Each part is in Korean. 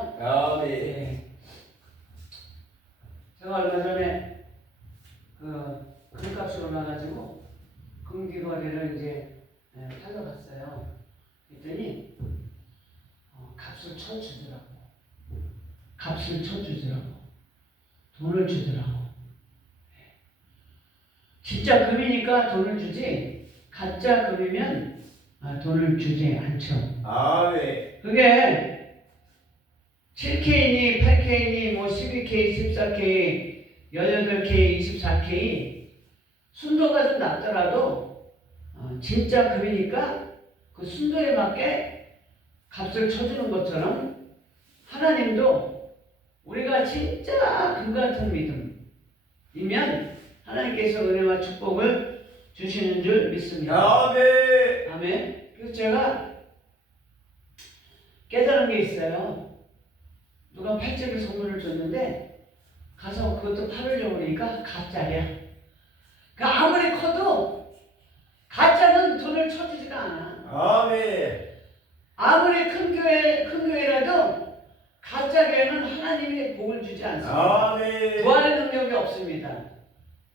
아멘이요. 아멘. 네. 제가 얼마 전에 금값이 올라가지고 금귀거래를 이제 하러 갔어요. 그랬더니 값을 쳐주더라고. 값을 쳐주더라고. 돈을 주더라고. 진짜 금이니까 돈을 주지, 가짜 금이면 돈을 주지 않죠. 아멘. 그게 7K니 8K니 뭐 12K, 14K, 18K, 24K 순도가 좀 낮더라도 진짜 금이니까 그 순도에 맞게 값을 쳐주는 것처럼 하나님도 우리가 진짜 금 같은 믿음이면 하나님께서 은혜와 축복을 주시는 줄 믿습니다. 아멘. 아멘. 그래서 제가 깨달은 게 있어요. 누가 팔찌를 선물을 줬는데 가서 그것도 팔으려고 그러니까 가짜야. 그러니까 아무리 커도 가짜는 돈을 쳐주지가 않아. 아멘. 아무리 큰 교회라도 가짜 교회는 하나님의 복을 주지 않습니다. 아멘. 부활 능력이 없습니다.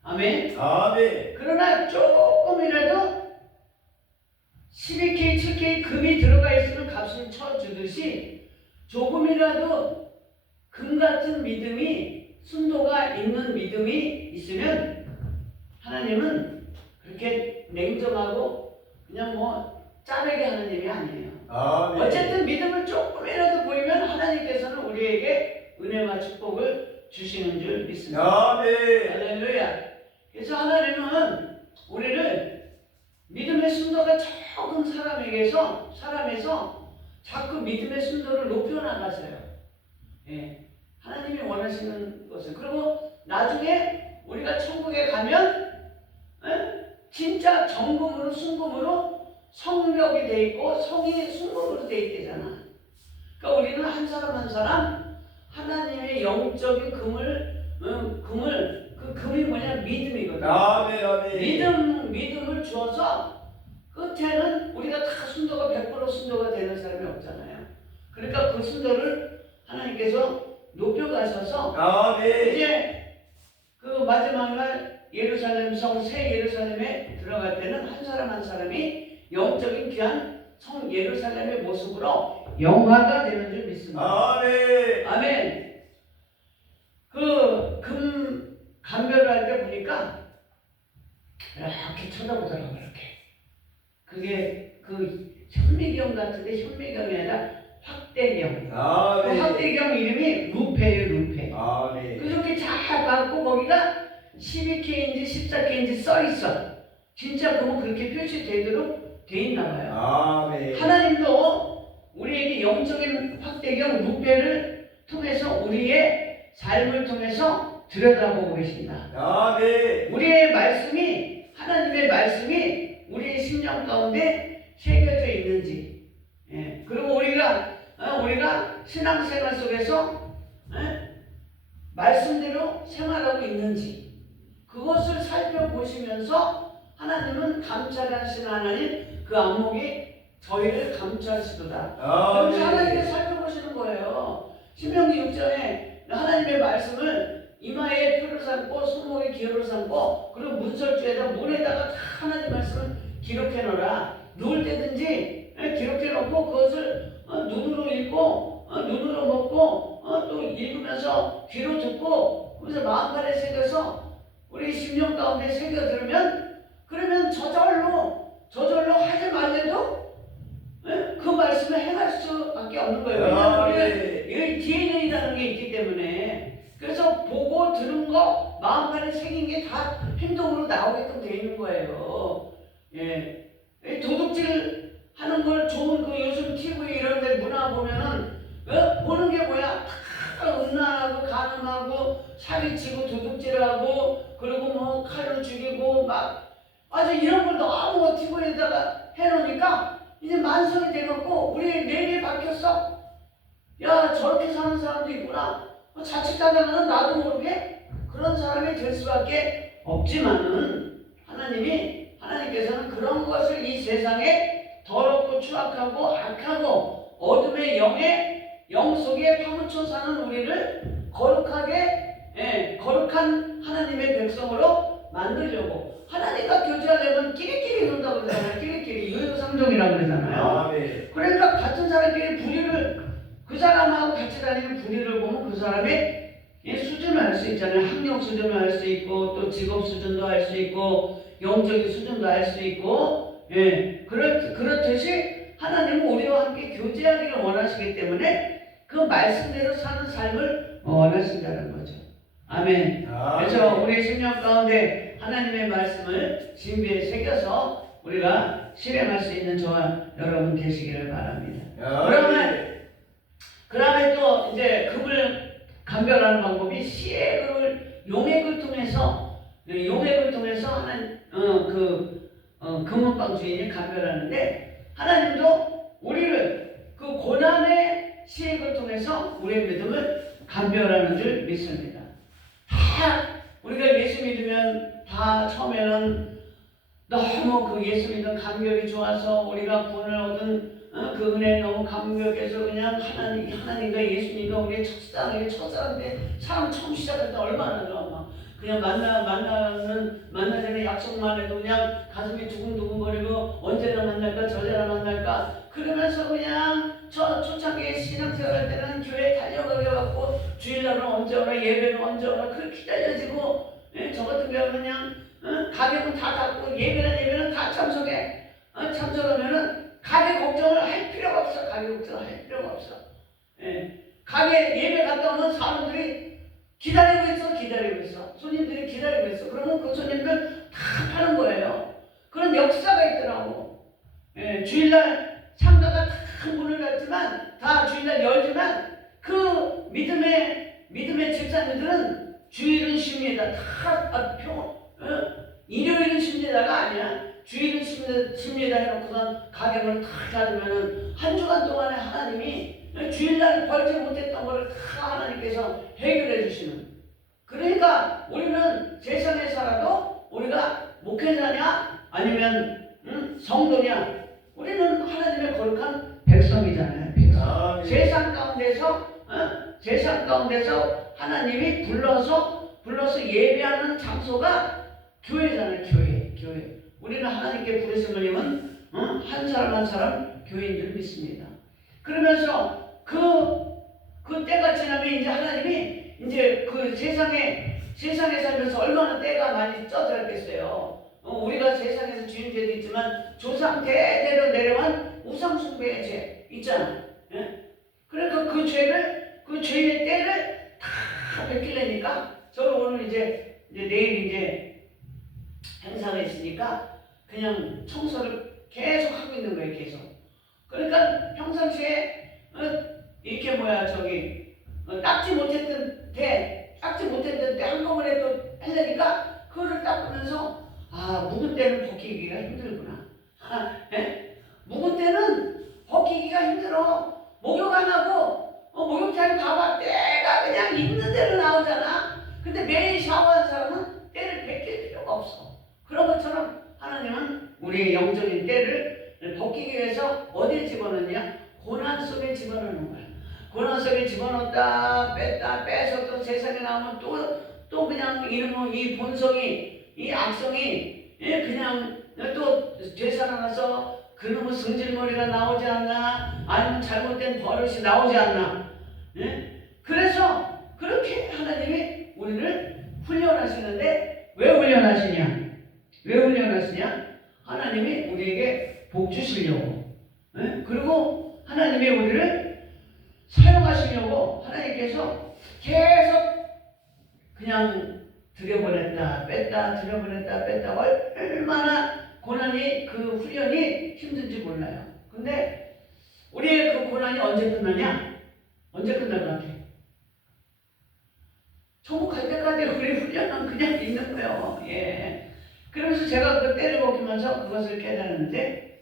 아멘. 아멘. 그러나 조금이라도 12K, 7K 금이 들어가 있으면 값을 쳐주듯이 조금이라도 금 같은 믿음이, 순도가 있는 믿음이 있으면 하나님은 그렇게 냉정하고 그냥 뭐 짜내게 하나님이 아니에요. 아멘. 어쨌든 믿음을 조금이라도 보이면 하나님께서는 우리에게 은혜와 축복을 주시는 줄 믿습니다. 아멘. 할렐루야. 그래서 하나님은 우리를 믿음의 순도가 적은 사람에서 자꾸 믿음의 순도를 높여나가세요. 예. 하나님이 원하시는 것을. 그리고 나중에 우리가 천국에 가면 진짜 정금으로 순금으로 성벽이 돼 있고 성이 순금으로 돼 있대잖아. 그러니까 우리는 한 사람 한 사람 하나님의 영적인 그 금이 뭐냐? 믿음이거든. 아멘. 아멘. 믿음을 주어서 끝에는 우리가 다 순도가 100% 순도가 되는 사람이 없잖아요. 그러니까 그 순도를 하나님께서 높여가셔서 아멘. 이제 그 마지막 날 예루살렘 성 새 예루살렘에 들어갈 때는 한 사람 한 사람이 영적인 귀한 성 예루살렘의 모습으로 영화가 되는 줄 믿습니다. 아멘. 아멘. 그 금 감별을 할 때 보니까 이렇게 쳐다보더라고요. 이렇게. 그게 그 현미경 같은데 현미경이 아니라 확대경. 아멘. 그 확대경 이름이 루페예요. 루페. 아멘. 그렇게 잘 봤고 거기가 12K인지 14K인지 써 있어. 진짜 보면 그렇게 표시되도록 돼 있나 봐요. 아멘. 하나님도 우리에게 영적인 확대경 루페를 통해서 우리의 삶을 통해서 들여다보고 계십니다. 아멘. 우리의 말씀이, 하나님의 말씀이 우리의 심령 가운데 새겨져 있는지, 그리고 우리가 신앙생활 속에서 말씀대로 생활하고 있는지 그것을 살펴보시면서 하나님은 감찰하시는 하나님, 그 안목이 저희를 감찰하시도다. 그럼 하나님께 살펴보시는 거예요. 신명기 6장에 하나님의 말씀을 이마에 표를 삼고 손목에 기호를 삼고 그리고 문설주에다 문에다가 다 하나님 말씀을 기록해 놓으라. 누울 때든지 기록해 놓고 그것을 눈으로 읽고 눈으로 먹고 또 읽으면서 귀로 듣고 그래서 마음판에 새겨서 우리 심령 가운데 새겨 들으면 그러면 저절로 하지 말래도 그 말씀을 행할 수밖에 없는 거예요. 왜냐하면 우리는 이 DNA라는 게 있기 때문에. 그래서 보고 들은 거 마음판에 새긴 게 다 행동으로 나오게끔 되어 있는 거예요. 예. 도둑질 하는 걸 좋은 그 요즘 TV 이런 데 문화 보면은 보는 게 뭐야? 다 음란하고 간음하고 사기치고 도둑질하고 그리고 뭐 칼로 죽이고 막 아주 이런 걸 너무 TV에다가 해놓으니까 이제 만성이 돼갖고 우리 뇌에 박혔어. 야, 저렇게 사는 사람도 있구나. 자칫하다가는 나도 모르게 그런 사람이 될 수밖에 없지만은 하나님께서는 그런 것을 이 세상에 더럽고 추악하고 악하고 어둠의 영에 영 속에 파묻혀 사는 우리를 거룩하게 거룩한 하나님의 백성으로 만들려고 하나님과 교제하려면 끼리끼리 논다고 그러잖아요. 끼리끼리 유유상종이라고 그러잖아요. 아멘. 그러니까 같은 사람끼리 분리를 그 사람하고 같이 다니는 분리를 보면 그 사람의 수준을 알 수 있잖아요. 학력 수준을 알 수 있고 또 직업 수준도 알 수 있고 영적인 수준도 알 수 있고 그렇듯이 하나님은 우리와 함께 교제하기를 원하시기 때문에 그 말씀대로 사는 삶을 원하신다는 거죠. 아멘. 그래서 우리 심령 가운데 하나님의 말씀을 진비에 새겨서 우리가 실행할 수 있는 저와 여러분 되시기를 바랍니다. 그러면 또 이제 금을 감별하는 방법이 시액을 용액을 통해서 하는 금은방 주인이 감별하는데 하나님도 우리를 그 고난의 시액을 통해서 우리의 믿음을 감별하는 줄 믿습니다. 다 우리가 예수 믿으면 다 처음에는 너무 그 예수 믿는 감격이 좋아서 우리가 구원을 얻은 그 은혜 너무 감격해서 그냥 하나님과 예수님과 우리의 첫사랑인데 사람 처음 시작할 때 얼마나 좋아. 그냥 만나 전에 약속만 해도 그냥 가슴이 두근두근거리고 언제나 만날까 저제나 만날까 그러면서 그냥 초창기에 신앙생활 할 때는 교회에 달려가게 갖고 주일날은 언제 오나 예배는 언제 오나 그렇게 기다려지고 저 같은 경우는 그냥 가게는 다 닫고 예배는 다 참석하면은 가게 걱정을 할 필요가 없어. 가게 예배 갔다 오면 사람들이 기다리고 있어. 손님들이 기다리고 있어. 그러면 그 손님들 다 파는 거예요. 그런 역사가 있더라고. 주일날 상가가 다 문을 닫지만 다 주일날 열지만 그 믿음의 집사님들은 주일은 쉽니다. 일요일은 쉽니다가 아니야. 주일은 쉽니다 해놓고선 가게를 다 닫으면은 한 주간 동안에 하나님이 주일날 벌지 못했던 것을 다 하나님께서 해결해 주시는. 그러니까 우리는 세상에 살아도 우리가 목회자냐 아니면 성도냐 우리는 하나님의 거룩한 백성이잖아요. 백성. 세상 가운데서 하나님이 불러서 예배하는 장소가 교회잖아요. 교회. 우리는 하나님께 부르심을 입은 한 사람 한 사람 교회인 줄 믿습니다. 그러면서 그 때가 지나면 이제 하나님이 이제 그 세상에 살면서 얼마나 때가 많이 쪄들었겠어요. 우리가 세상에서 주인죄도 있지만 조상 대대로 내려온 우상 숭배의 죄 있잖아. 그러니까 그 죄의 때를 다 뺏기려니까 저는 오늘 이제 내일 이제 행사가 있으니까 그냥 청소를 계속 하고 있는 거예요. 계속. 그러니까 평상시에 이렇게 닦지 못했던 때 한꺼번에 또 하려니까 그거를 닦으면서 묵은 때는 벗기기가 힘들구나. 묵은 때는 벗기기가 힘들어. 목욕 안 하고 목욕탕에 가봐 때가 그냥 있는 대로 나오잖아. 근데 매일 샤워한 사람은 때를 벗길 필요가 없어. 그런 것처럼 하나님은 우리의 영적인 때를 벗기기 위해서 어디에 집어넣냐? 고난 속에 집어넣는 거야. 고난 속에 집어넣었다 뺐다 빼서 또 세상에 나오면 또 그냥 이 본성이 이 악성이 그냥 또 되살아나서 그놈의 승질머리가 나오지 않나 아니면 잘못된 버릇이 나오지 않나. 그래서 그렇게 하나님이 우리를 훈련하시는데 왜 훈련하시냐? 하나님이 우리에게 복 주시려고. 그리고 하나님이 우리를 사용하시려고 하나님께서 계속 그냥 들여보냈다 뺐다 얼마나 고난이 그 훈련이 힘든지 몰라요. 근데 우리의 그 고난이 언제 끝나냐? 언제 끝날 것 같아? 천국 갈 때까지 우리 훈련은 그냥 있는 거예요. 그러면서 제가 그 때를 먹이면서 그것을 깨달았는데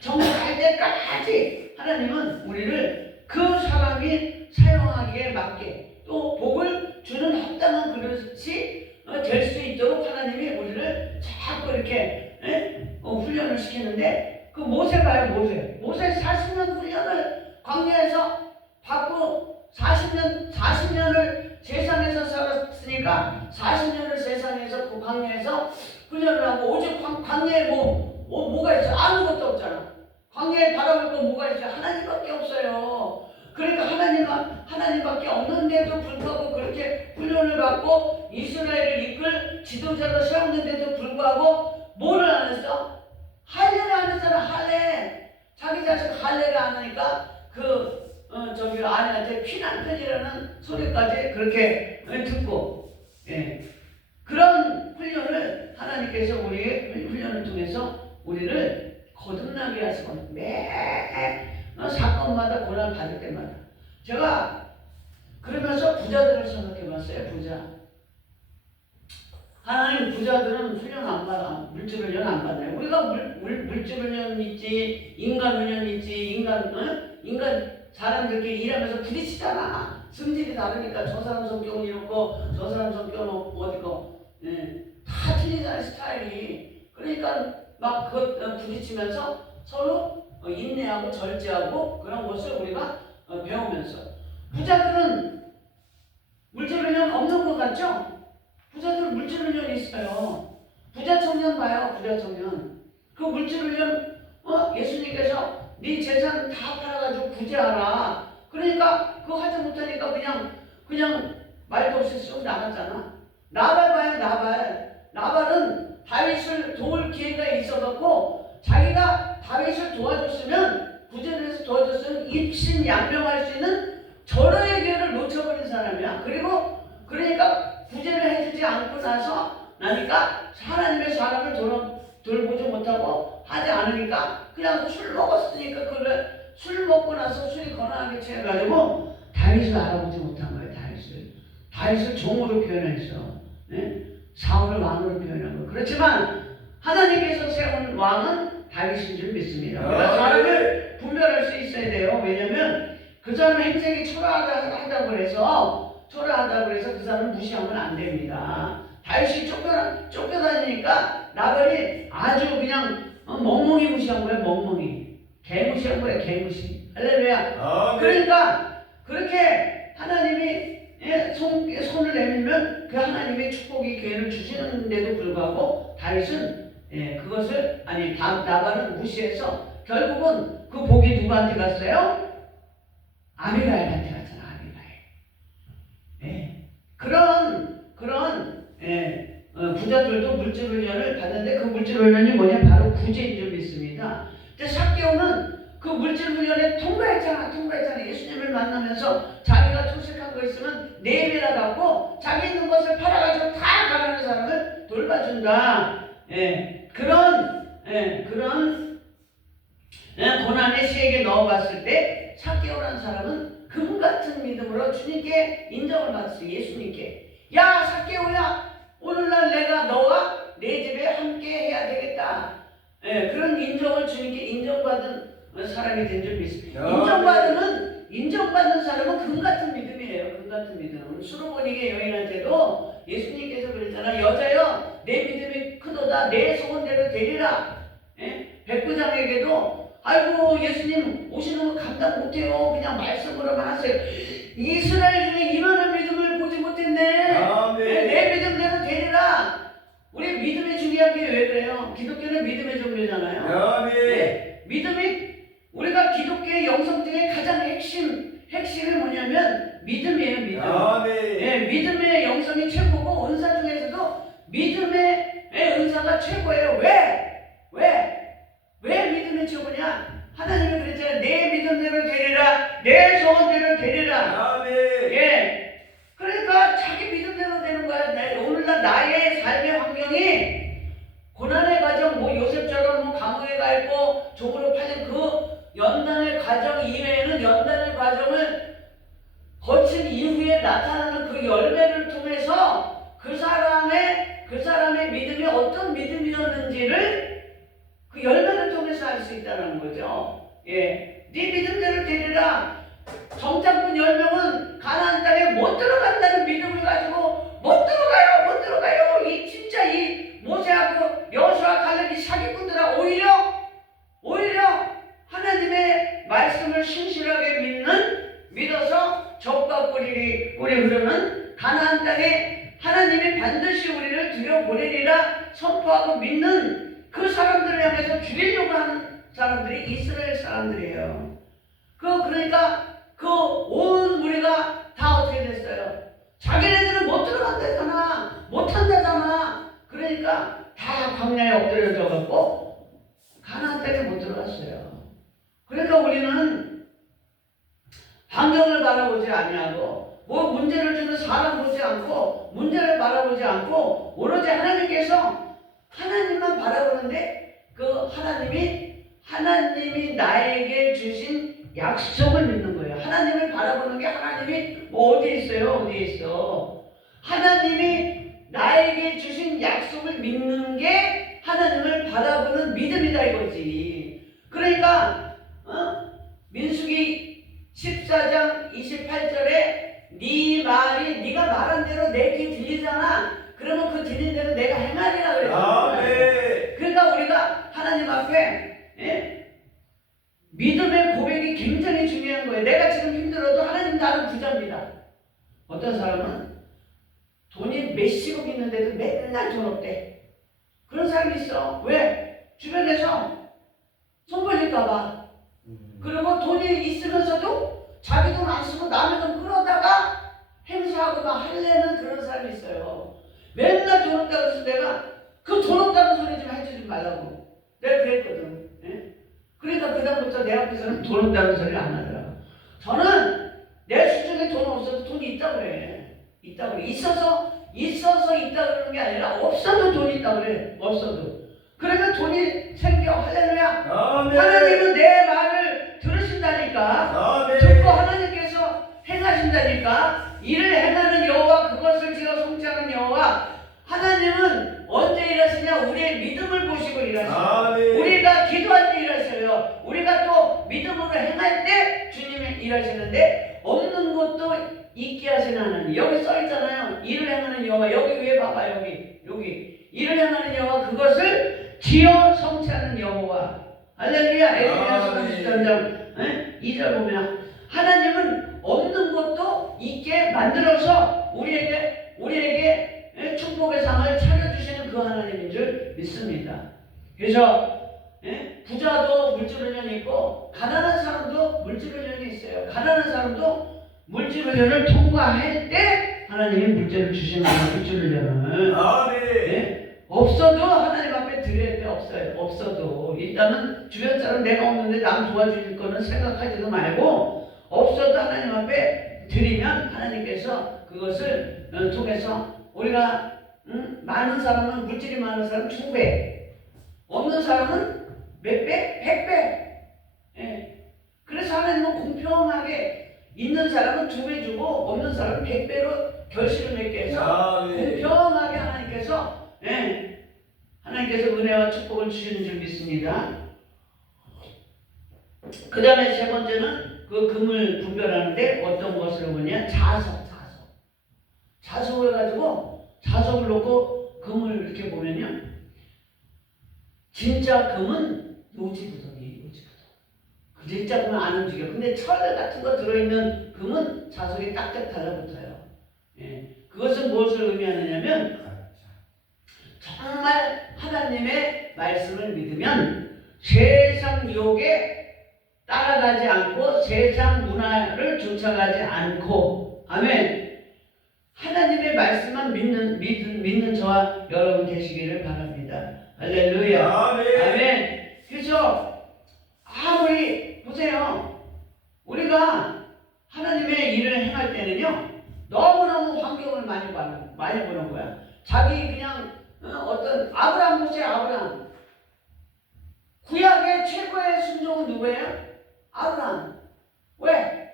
천국 갈 때까지 하나님은 우리를 그 사람이 사용하기에 맞게 또 복을 주는 합당한 그릇이 될 수 있도록 하나님이 우리를 자꾸 이렇게 훈련을 시키는데 그 모세 봐요. 모세 40년 훈련을 광야에서 받고 40년을 세상에서 살았으니까 40년을 세상에서 그 광야에서 훈련을 하고 오직 광야에 뭐가 있어? 아무것도 없잖아. 광야에 바라볼 거 뭐가 있어? 하나님밖에 없어요. 그러니까 하나님밖에 없는데도 불구하고 그렇게 훈련을 받고 이스라엘을 이끌 지도자로 세웠는데도 불구하고 뭐를 안 했어? 할례를 안 했잖아. 할례. 자기 자식 할례를 안 하니까 저기 아내한테 피난편이라는 소리까지 그렇게 듣고, 예. 그런 훈련을 하나님께서 우리의 훈련을 통해서 우리를 거듭나게 하시고 매 사건마다 고난 받을 때마다 제가 그러면서 부자들을 생각해봤어요. 부자. 하나님 부자들은 훈련 안 받아. 물질 훈련 안 받아요. 우리가 물질 훈련 있지, 인간 훈련 있지, 인간 사람들끼리 일하면서 부딪히잖아. 성질이 다르니까 저 사람 성격은 이렇고 저 사람 성격은 어디고, 예. 다 틀리잖아요, 스타일이. 그러니까 막 부딪히면서 서로 인내하고 절제하고 그런 것을 우리가 배우면서 부자들은 물질 훈련 없는 것 같죠? 부자들은 물질 훈련이 있어요. 부자 청년 봐요. 부자 청년. 그 물질 훈련 예수님께서 네 재산 다 팔아가지고 부자하라. 그러니까 그거 하지 못하니까 그냥 말도 없이 쑥 나갔잖아. 나발 봐요. 나발은 다윗을 도울 기회가 있어갖고 자기가 다윗을 도와줬으면 구제를 해서 도와줬으면 입신양명할 수 있는 절호의 기회를 놓쳐버린 사람이야. 그러니까 구제를 해주지 않고 나니까 하나님의 사람을 돌보지 못하고 하지 않으니까 그냥 술 먹었으니까 술 먹고 나서 술이 거나하게 취해가지고 다윗을 알아보지 못한 거예요. 다윗을 종으로 표현했어. 네? 사울을 왕으로 표현한 거. 그렇지만 하나님께서 세운 왕은 다윗인 줄 믿습니다. 그래서 사람을 분별할 수 있어야 돼요. 왜냐하면 그 사람 행색이 초라하다고 해서 그 사람을 무시하면 안 됩니다. 다윗이 쫓겨다니니까 나발이 아주 그냥 멍멍이 무시한 거예요. 멍멍이 개무시한 거예요. 개무시. 할렐루야. 그러니까 그렇게 하나님이 손을 내밀면 그 하나님의 축복이 기회를 주시는데도 불구하고 다윗은 나발은 무시해서 결국은 그 복이 누구한테 갔어요? 아비가일한테 갔잖아. 그런 부자들도 물질 훈련을 받는데 그 물질 훈련이 뭐냐? 바로 구제인 줄 믿습니다. 근데 삭개오는 그 물질 훈련에 통과했잖아. 예수님을 만나면서 자기가 투식한 거 있으면 4배나 받고 자기 있는 것을 팔아가지고 다 가난한 사람을 돌봐준다. 그런 고난의 시에게 넣어봤을 때 삭개오라는 사람은 금 같은 믿음으로 주님께 인정을 받았어요. 예수님께. 야 삭개오야, 오늘날 내가 너와 내 집에 함께 해야 되겠다. 그런 인정을 주님께 인정받은 사람이 된 줄 믿습니다. 인정받는 사람은 금 같은 믿음이에요. 금 같은 믿음. 수르보니게 여인한테도 예수님께서 그랬잖아. 여자여, 내 믿음이 크도다. 내 소원대로 되리라. 백부장에게도 아이고 예수님 오시는 거 감당 못해요. 그냥 말씀으로만 하세요. 이스라엘 중에 이만한 믿음을 보지 못했네. 내 믿음대로 되리라. 우리 믿음이 중요한 게 왜 그래요? 기독교는 믿음의 종교잖아요. 믿음이 우리가 기독교의 영성 중에 가장 핵심이 뭐냐면 믿음이에요. 믿음. 믿음의 영성이 최고고 은사 중에서도 믿음의 은사가 최고예요. 왜 믿음이 최고냐? 하나님이 그랬잖아요. 내 믿음대로 되리라. 내 소원대로 되리라. 그러니까 자기 믿음대로 되는 거야. 오늘날 나의 삶의 환경이 고난의 과정, 요셉처럼 감옥에 가 있고 종으로 팔린 그 연단의 과정 이외에는 연단의 과정을 거친 이후에 나타나는 그 열매를 통해서 그 사람의 믿음이 어떤 믿음이었는지를 그 열매를 통해서 알 수 있다는 거죠. 네 믿음대로 되리라. 정탐꾼 10명은 가나안 땅에 못 들어간다는 믿음을 가지고 못 들어가요. 이 모세하고 여호수아 갈렙이 사기꾼들아 오히려 하나님의 말씀을 신실하게 믿어서 우리 흐르는 가나안 땅에 하나님이 반드시 우리를 들여보내리라 선포하고 믿는 그 사람들을 향해서 죽이려고 하는 사람들이 이스라엘 사람들이에요. 그러니까 그 온 무리가 다 어떻게 됐어요? 자기네들은 못 들어간다잖아, 못한다잖아. 그러니까 다 광야에 엎드려져 갖고 가나안 땅에 못 들어갔어요. 그러니까 우리는 환경을 바라보지 아니하고 뭐 문제를 주는 사람 보지 않고 문제를 바라보지 않고 오로지 하나님께서 하나님만 바라보는데 그 하나님이 나에게 주신 약속을 믿는 거예요. 하나님을 바라보는 게 하나님이 뭐 어디에 있어요? 어디에 있어? 하나님이 나에게 주신 약속을 믿는 게 하나님을 바라보는 믿음이다 이거지. 그러니까 민수기 14장 28절에 네 말이 네가 말한 대로 내 귀 들리잖아. 그러면 그 들린 대로 내가 행하리라 그랬어요. 그러니까 우리가 하나님 앞에 믿음의 고백이 굉장히 중요한 거예요. 내가 지금 힘들어도 하나님 나는 부자입니다. 어떤 사람은 돈이 몇십억 있는데도 맨날 돈 없대. 그런 사람이 있어. 왜? 주변에서 손 벌릴까봐. 그리고 돈이 있으면서도 자기 돈 안 쓰고 남의 돈 끌어다가 행사하고 막 하려는 그런 사람이 있어요. 맨날 돈 없다고 해서 내가 그 돈 없다는 소리 좀 해주지 말라고 내가 그랬거든. 예? 그러니까 그다음부터 내 앞에서는 돈 없다는 소리를 안 하더라고. 저는 내 수중에 돈 없어도 돈이 있다고 그래. 있다고 그래. 있어서 있다고 그러는 게 아니라 없어도 돈이 있다고 그래. 없어도. 그러면 돈이 생겨. 할렐루야. 하나님은 내 말을 들으신다니까. 듣고 하나님께서 행하신다니까. 일을 행하는 여호와 그것을 지어 성취하는 여호와. 하나님은 언제 일하시냐? 우리의 믿음을 보시고 일하셔요. 우리가 기도할 때 일하셔요. 우리가 또 믿음으로 행할 때 주님이 일하시는데 없는 것도 있게 하시는 하나님. 여기 써있잖아요. 일을 행하는 여호와. 여기 위에 봐봐. 여기 일을 행하는 여호와 그것을 지어 성취하는 여호와. 할렐루야. 에레미야 33장 2절 보면 하나님은 없는 것도 있게 만들어서 우리에게 축복의 상을 차려주시는 그 하나님인 줄 믿습니다. 그래서 부자도 물질훈련이 있고 가난한 사람도 물질훈련이 있어요. 가난한 사람도 물질훈련을 통과할 때 하나님이 물질을 주시는 거예요. 물질훈련을. 없어도 하나님 앞에 드려야 돼. 없어도 일단은 주변 사람 내가 없는데 남 도와줄 거는 생각하지도 말고 없어도 하나님 앞에 드리면 하나님께서 그것을 통해서 우리가 많은 사람은 물질이 많은 사람은 2배, 없는 사람은 몇 배? 100배. 그래서 하나님은 공평하게 있는 사람은 2배 주고 없는 사람은 100배로 결실을 맺게 해서 공평하게 하나님께서 은혜와 축복을 주시는 줄 믿습니다. 그 다음에 세 번째는 그 금을 분별하는데 어떤 것을 보냐? 자석을 가지고 자석을 놓고 금을 이렇게 보면요. 진짜 금은 요지부동이에요. 그 진짜 금은 안 움직여. 근데 철 같은 거 들어있는 금은 자석에 딱딱 달라붙어요. 그것은 무엇을 의미하느냐면 정말 하나님의 말씀을 믿으면 세상 유혹에 따라가지 않고 세상 문화를 쫓아가지 않고 아멘. 하나님의 말씀만 믿는 저와 여러분 되시기를 바랍니다. 할렐루야. 아멘. 그래서 아무리 보세요. 우리가 하나님의 일을 행할 때는요. 너무너무 환경을 많이 보는 거야. 자기 그냥 어떤 아브라함 보세요. 아브라함. 구약의 최고의 순종은 누구예요? 아브라함. 왜?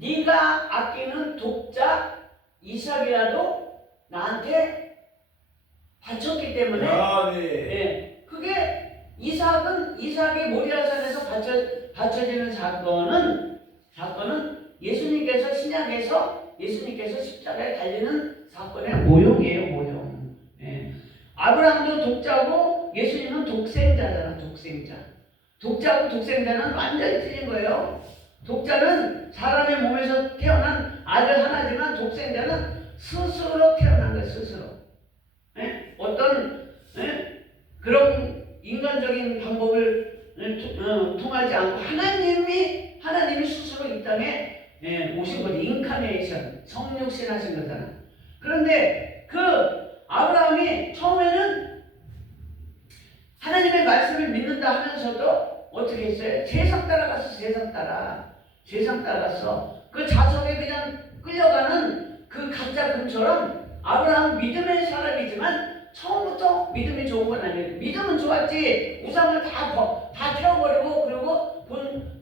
네가 아끼는 독자 이삭이라도 나한테 바쳤기 때문에 그게 이삭이 모리아산에서 바쳐지는 사건은 예수님께서 신약에서 예수님께서 십자가에 달리는 사건의 모형이에요. 모형. 아브라함도 독자고 예수님은 독생자잖아. 독자고 독생자는 완전히 틀린 거예요. 독자는 사람의 몸에서 태어난 아들 하나지만 독생자는 스스로 태어난 거예요. 스스로. 예? 어떤 그런 인간적인 방법을 통하지 않고 하나님이 스스로 이 땅에 오신 거지. 인카네이션, 성육신 하신 거잖아. 그런데 그 아브라함이 처음에는 하나님의 말씀을 믿는다 하면서도 어떻게 했어요? 세상 따라가서 세상 따라가서 그 자석에 그냥 끌려가는 그 가짜 금처럼 아브라함 믿음의 사람이지만 처음부터 믿음이 좋은 건 아니에요. 믿음은 좋았지. 우상을 다 태워버리고 그리고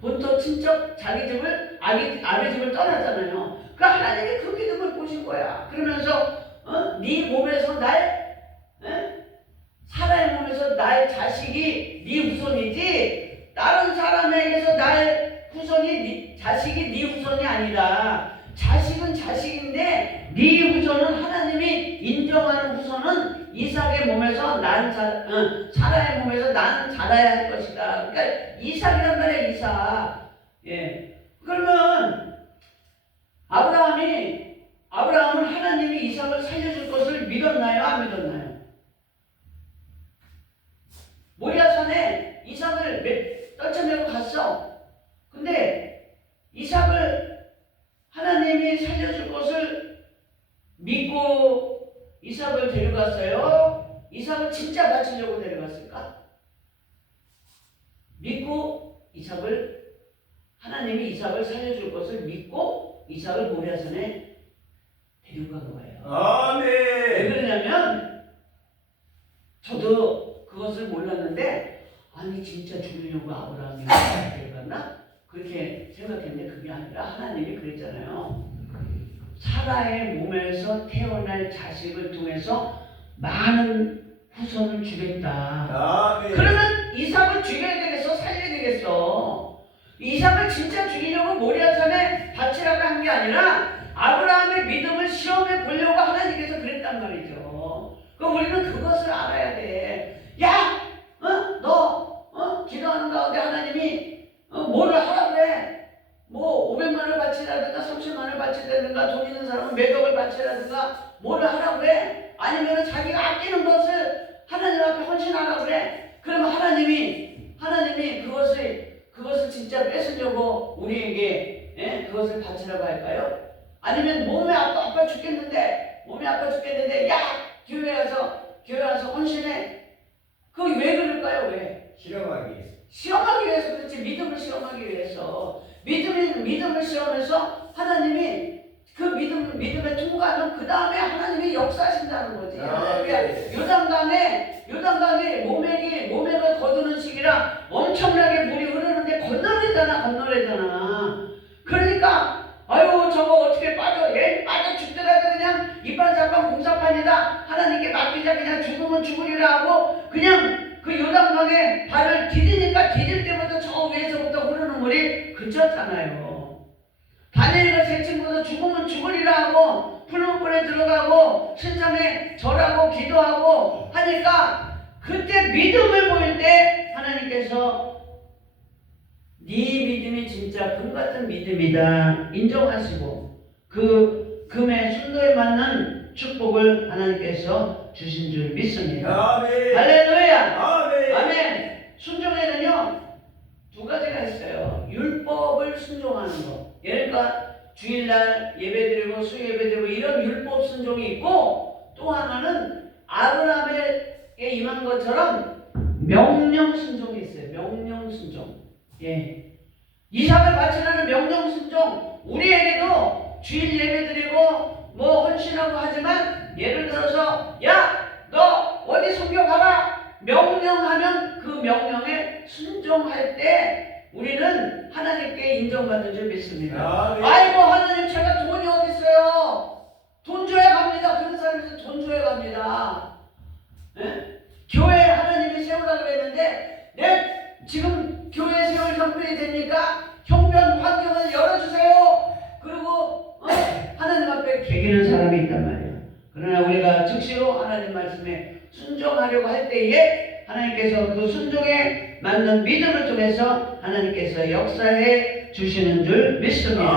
본토 친척 자기 집을 아비 집을 떠났잖아요. 그 하나님이 그 믿음을 보신 거야. 그러면서 네 몸에서 사람의 몸에서 나의 자식이 네 후손이지 다른 사람에게서 나의 후손이 자식이 네 후손이 아니다. 자식은 자식인데 네 후손은 하나님이 인정하는 후손은 이삭의 몸에서 사라의 몸에서 나는 자라야 할 것이다. 그러니까 이삭이란 말이야. 이삭. 예. 그러면 아브라함은 하나님이 이삭을 살려줄 것을 믿었나요? 안 믿었나요? 모리아산에 이삭을 떨쳐내고 갔어. 근데 이삭을 하나님이 살려줄 것을 믿고 이삭을 데려갔어요? 이삭을 진짜 바치려고 데려갔을까? 믿고 하나님이 이삭을 살려줄 것을 믿고 이삭을 모리아산에 데려간 거예요. 아멘. 왜 그러냐면 저도 그것을 몰랐는데 아니 진짜 죽이려고 아브라함이 데려갔나? 그렇게 생각했는데 그게 아니라 하나님이 그랬잖아요. 사라의 몸에서 태어날 자식을 통해서 많은 후손을 주겠다. 아멘. 그러면 이삭을 죽여야 되겠어? 살려야 되겠어? 이삭을 진짜 죽이려고 모리아산에 바치라고 한 게 아니라 아브라함의 믿음을 시험해 보려고 하나님께서 그랬단 말이죠. 그럼 우리는 그것을 알아야 돼. 야! 너 기도하는 가운데 하나님이 뭐를 하라 그래? 뭐 500만 원을 바치라든가 30만 원을 바치라든가 돈 있는 사람은 몇억을 바치라든가 뭐를 하라 그래? 아니면 자기가 아끼는 것을 하나님 앞에 헌신하라 그래? 그러면 하나님이 그것을 진짜 뺏으려고 우리에게 그것을 바치라고 할까요? 아니면 몸이 아파 죽겠는데 야 교회 와서 헌신해. 그게 왜 그럴까요? 왜? 실험하기 위해서. 실험하기 위해서. 그렇지. 믿음을 실험하기 위해서. 믿음을 실험해서 하나님이 그 믿음에 통과하면 그 다음에 하나님이 역사하신다는 거지. 요단강에 모맥을 거두는 시기라 엄청나게 물이 흐르는데 건너래잖아. 그러니까 아유 저거 어떻게 빠져 죽더라도 그냥 이판사판 공사판이다. 하나님께 맡기자. 그냥 죽으면 죽으리라 하고 그냥 그 요단강에 발을 디디니까 디딜 때부터 저 위에서부터 흐르는 물이 그쳤잖아요. 다니엘과 세 친구도 죽으면 죽으리라 하고 푸른 불에 들어가고 신상에 절하고 기도하고 하니까 그때 믿음을 보일 때 하나님께서 네 믿음이 진짜 금 같은 믿음이다 인정하시고 그 금의 순도에 맞는 축복을 하나님께서 주신 줄 믿습니다. 아멘. 할렐루야. 아멘. 아멘. 순종에는요 두 가지가 있어요. 율법을 순종하는 거. 그러니까 주일날 예배드리고 수예배드리고 이런 율법 순종이 있고 또 하나는 아브라함에게 임한 것처럼 명령 순종이 있어요. 명령 순종. 예. 이삭을 바치라는 명령 순종. 우리에게도 주일 예배드리고 뭐 헌신하고 하지만 예를 들어서 야 너 어디 선교 가라 명령하면 그 명령에 순종할 때 우리는 하나님께 인정받는 줄 믿습니다. 아이고 하나님 제가 돈이 어디 있어요? 돈 줘야 갑니다. 그런 사람에서 돈 줘야 갑니다. 네? 교회 하나님이 세우라 그랬는데 지금 교회 세울 형편이 됩니까? 형편 환경을 열어주세요. 그리고 하나님 앞에 개기는 사람이 있단 말이에요. 그러나 우리가 즉시로 하나님 말씀에 순종하려고 할 때에 하나님께서 그 순종에 맞는 믿음을 통해서 하나님께서 역사해 주시는 줄 믿습니다.